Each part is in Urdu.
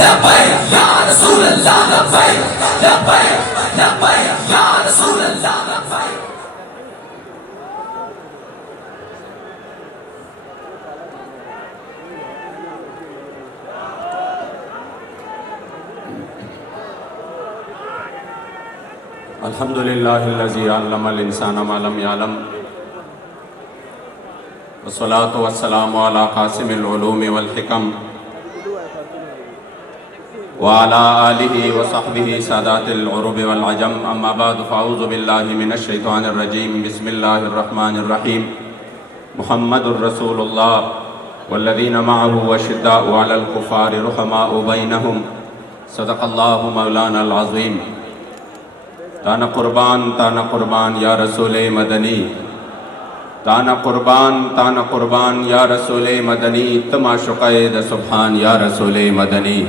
لبیک یا رسول اللہ لبیک لبیک لبیک یا رسول اللہ لبیک. الحمدللہ الذی علم الانسان ما لم یعلم والصلاة والسلام علی قاسم العلوم والحکم وعلى آلہ وصحبہ سادات العرب والعجم. اما بعد فاعوذ باللہ من الشیطان الرجیم. بسم اللہ الرحمن الرحیم. محمد الرسول اللہ والذین معه اشداء علی الکفار رحماء بینہم. صدق اللہ مولانا العظیم. تانا قربان یا رسول مدنی. تانا قربان یا رسول مدنی. تما شقید سبحان یا رسول مدنی.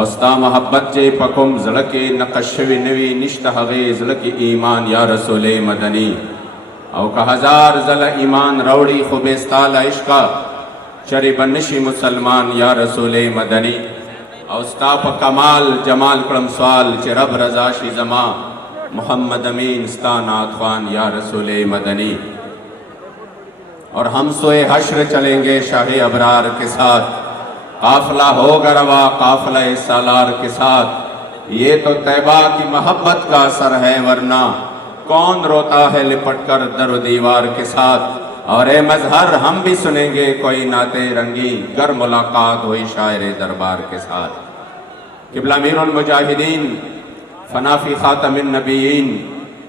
اوستا محبت جے پکم زلکی نقشوی نوی نشت حغی زلکی ایمان یا رسول مدنی. او کہ ہزار زل ایمان روڑی خوبستال عشقا شریب نشی مسلمان یا رسول مدنی. اوستا پا کمال جمال کرم سوال چی رب رضا شی زمان محمد امین ستانات خوان یا رسول مدنی. اور ہم سوئے حشر چلیں گے شاہ ابرار کے ساتھ. قافلہ ہوگا روا قافلہ سالار کے ساتھ. یہ تو طیبہ کی محبت کا اثر ہے ورنہ کون روتا ہے لپٹ کر در و دیوار کے ساتھ. اور اے مظہر ہم بھی سنیں گے کوئی نعتِ رنگی گر ملاقات ہوئی شاعر دربار کے ساتھ. قبلہ امیر المجاہدین فنا فی خاتم النبیین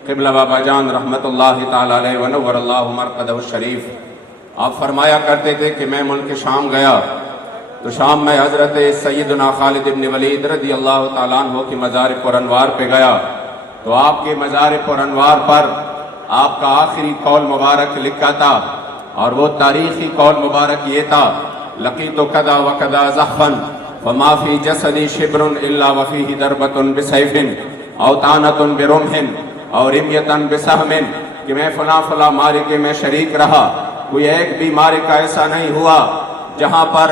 قبلہ بابا جان رحمت اللہ تعالیٰ علیہ ونور اللہ مرقدہ الشریف. آپ فرمایا کرتے تھے کہ میں ملک شام گیا تو شام میں حضرت سیدنا خالد بن ولید رضی اللہ تعالیٰ عنہ کی مزار پر انوار پہ گیا تو آپ کے مزار پر انوار پر آپ کا آخری قول مبارک لکھا تھا. اور وہ تاریخی قول مبارک یہ تھا: لقیت کذا و کذا زخفن وما فی جسدی شبر الا وفیہ دربت بسیف او طعنۃ برمح او رمیۃ بسہم. کہ میں فلاں معرکے میں شریک رہا. کوئی ایک بھی معرکہ ایسا نہیں ہوا جہاں پر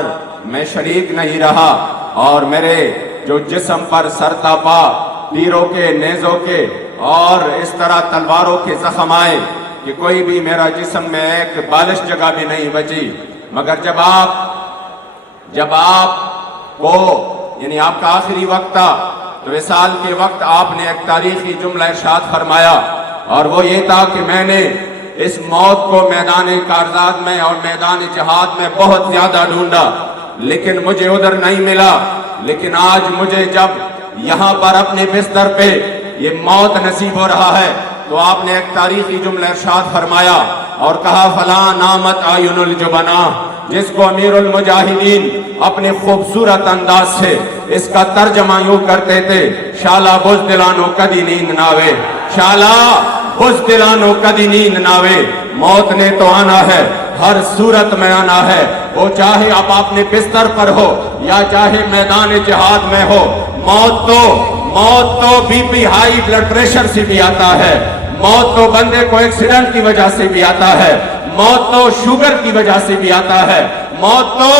میں شریک نہیں رہا اور میرے جو جسم پر سرتاپا تیروں کے نیزوں کے اور اس طرح تلواروں کے زخم آئے کہ کوئی بھی میرا جسم میں ایک بالش جگہ بھی نہیں بچی. مگر جب آپ کو یعنی آپ کا آخری وقت تھا تو وصال کے وقت آپ نے ایک تاریخی جملہ ارشاد فرمایا اور وہ یہ تھا کہ میں نے اس موت کو میدان کارزات میں اور میدان جہاد میں بہت زیادہ ڈھونڈا لیکن مجھے ادھر نہیں ملا. لیکن آج مجھے جب یہاں پر اپنے بستر پہ یہ موت نصیب ہو رہا ہے تو آپ نے ایک تاریخی جملہ ارشاد فرمایا اور کہا: فلاں نامت آئین الجبنا. جس کو امیر المجاہدین اپنے خوبصورت انداز سے اس کا ترجمہ یوں کرتے تھے: شالا بزدلانو کدی نیند ناوے. شالا بزدلانو کدی نیند ناوے. موت نے تو آنا ہے، ہر صورت میں آنا ہے. وہ چاہے آپ اپنے بستر پر ہو یا چاہے میدان جہاد میں ہو. موت تو B P high blood pressure سے بھی آتا ہے. موت تو بندے کو ایکسیڈنٹ کی وجہ سے بھی آتا ہے. موت تو شوگر کی وجہ سے بھی آتا ہے. موت تو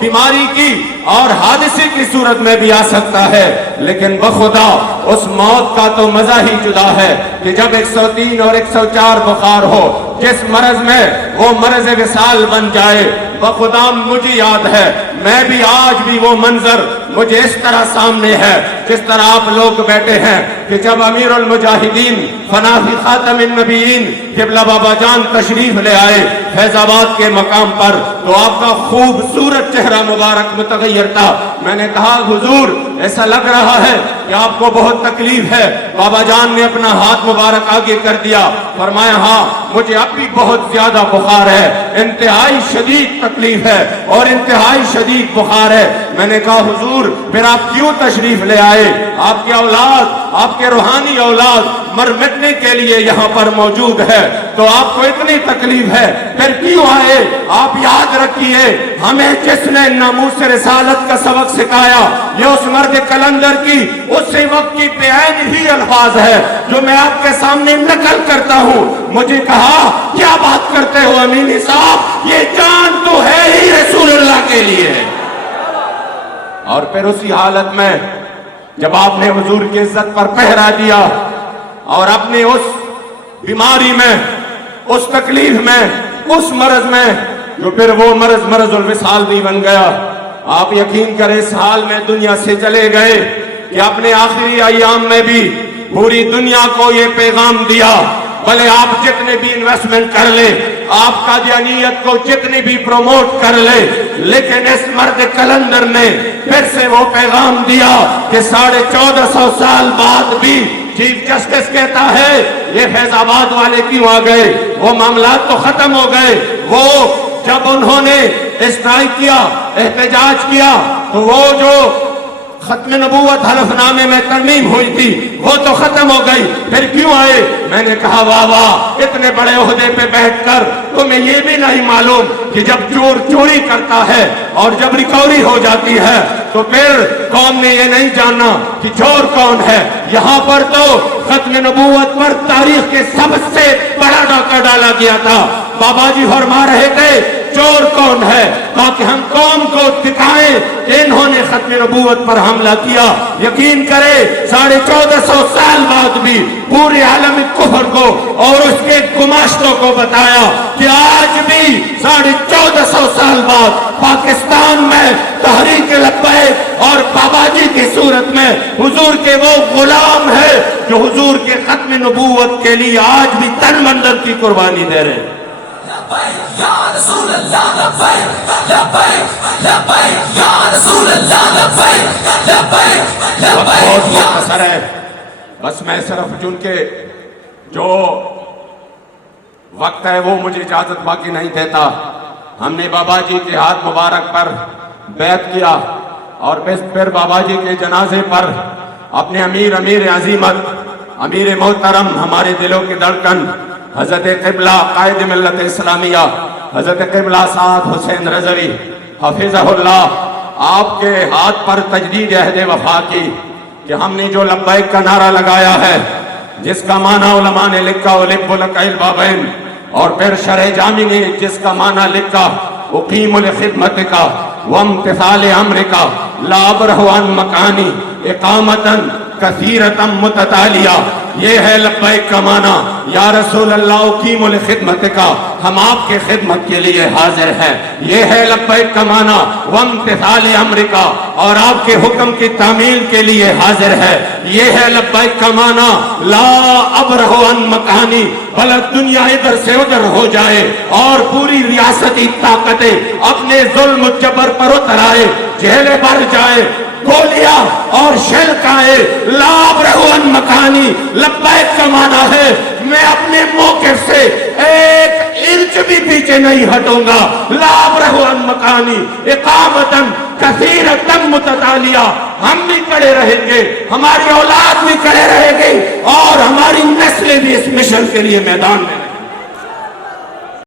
بیماری کی اور حادثے کی صورت میں بھی آ سکتا ہے. لیکن بخدا اس موت کا تو مزہ ہی جدا ہے کہ جب 103 اور 104 بخار ہو، جس مرض میں وہ مرض وصال بن جائے. بخدا مجھے یاد ہے، میں بھی آج بھی وہ منظر مجھے اس طرح سامنے ہے جس طرح آپ لوگ بیٹھے ہیں کہ جب امیر المجاہدین فنا فی خاتم النبیین قبلہ بابا جان تشریف لے آئے فیض آباد کے مقام پر تو آپ کا خوبصورت چہرہ مبارک متغیر تھا. میں نے کہا: حضور ایسا لگ رہا ہے کہ آپ کو بہت تکلیف ہے. بابا جان نے اپنا ہاتھ مبارک آگے کر دیا. فرمایا: ہاں مجھے اب بھی بہت زیادہ بخار ہے، انتہائی شدید تکلیف ہے اور انتہائی شدید بخار ہے. میں نے کہا: حضور پھر آپ کیوں تشریف لے آئے؟ آپ کی اولاد، آپ کے روحانی اولاد مر مٹنے کے لیے یہاں پر موجود ہے تو آپ کو اتنی تکلیف ہے، پھر کیوں آئے؟ آپ یاد رکھیے، ہمیں جس نے ناموس رسالت کا سبق سکھایا یہ اس مرد کلندر کی اسی وقت کی بے عین ہی الفاظ ہے جو میں آپ کے سامنے نقل کرتا ہوں. مجھے کہا: کیا بات کرتے ہو امین؟ صاحب یہ جان تو ہے ہی رسول اللہ کے لیے. اور پھر اسی حالت میں جب آپ نے حضور کی عزت پر پہرا دیا اور اپنے اس بیماری میں، اس تکلیف میں، اس مرض میں، جو پھر وہ مرض الوصال بھی بن گیا، آپ یقین کریں اس حال میں دنیا سے چلے گئے کہ اپنے آخری ایام میں بھی پوری دنیا کو یہ پیغام دیا، بھلے آپ جتنے بھی انویسٹمنٹ کر لے، آپ قادیانیت کو جتنی بھی پروموٹ کر لے، لیکن اس مرد کلندر نے پھر سے وہ پیغام دیا کہ 1450 سال بعد بھی چیف جسٹس کہتا ہے یہ فیض آباد والے کیوں آ گئے؟ وہ معاملات تو ختم ہو گئے، وہ جب انہوں نے اسٹرائک کیا، احتجاج کیا، تو وہ جو ختم نبوت حلف نامے میں ترمیم ہوئی تھی وہ تو ختم ہو گئی، پھر کیوں آئے؟ میں نے کہا واہ واہ، اتنے بڑے عہدے پہ بیٹھ کر تمہیں یہ بھی نہیں معلوم کہ جب چور چوری کرتا ہے اور جب ریکوری ہو جاتی ہے تو پھر قوم نے یہ نہیں جانا کہ چور کون ہے۔ یہاں پر تو ختم نبوت پر تاریخ کے سب سے بڑا ڈاکہ ڈالا گیا تھا۔ بابا جی فرما رہے تھے چور کون ہے، تاکہ ہم قوم کو دکھائیں کہ انہوں نے ختم نبوت پر حملہ کیا۔ یقین کرے 1450 سال بعد بھی پورے عالم کفر کو اور اس کے گماشتوں کو بتایا کہ آج بھی 1450 سال بعد پاکستان میں تحریک لبیک اور بابا جی کی صورت میں حضور کے وہ غلام ہیں جو حضور کے ختم نبوت کے لیے آج بھی تن مندر کی قربانی دے رہے ہیں۔ لبیک یا رسول اللہ، لبیک لبیک لبیک یا رسول اللہ، لبیک لبیک لبیک۔ بہت مختصر ہے، بس میں صرف چونکہ جو وقت ہے وہ مجھے اجازت باقی نہیں دیتا، ہم نے بابا جی کے ہاتھ مبارک پر بیعت کیا اور پھر بابا جی کے جنازے پر اپنے امیر عظیمت، امیر محترم، ہمارے دلوں کی دھڑکن، حضرت قبلہ قائد ملت اسلامیہ حضرت قبلہ سعد حسین رضوی حفظہ اللہ، آپ کے ہاتھ پر تجدید عہد وفا کی کہ ہم نے جو لبیک کا نعرہ لگایا ہے، جس کا معنی علماء نے لکھا اُلب لک البابین، اور پھر شرح جامی نے جس کا معنی لکھا اقیم لخدمتک وامتثال امرک لا ابرح عن مکانی اقامتا کثیرتا متتالیہ۔ یہ ہے لبیک کا معنی، یا رسول اللہ اقیم لخدمتک، ہم آپ کے خدمت کے لیے حاضر ہیں۔ یہ ہے لبیک کا معنی وامتثال امرک، اور آپ کے حکم کی تعمیل کے لیے حاضر ہے۔ یہ ہے لبیک کا معنی لا ابرح عن مکانی، بلکہ دنیا ادھر سے ادھر ہو جائے اور پوری ریاستی طاقتیں اپنے ظلم و جبر پر اتر آئے، جیلیں بھر جائے، گولیاں اور شیل کھائے، لا ابرح عن مکانی۔ لبیک کا معنی ہے میں اپنے موقف سے ایک انچ بھی پیچھے نہیں ہٹوں گا، لا ابرح عن مکانی اقامتا کثیرتا متتالیہ۔ ہم بھی کھڑے رہیں گے، ہماری اولاد بھی کھڑے رہے گی، اور ہماری نسلیں بھی اس مشن کے لیے میدان میں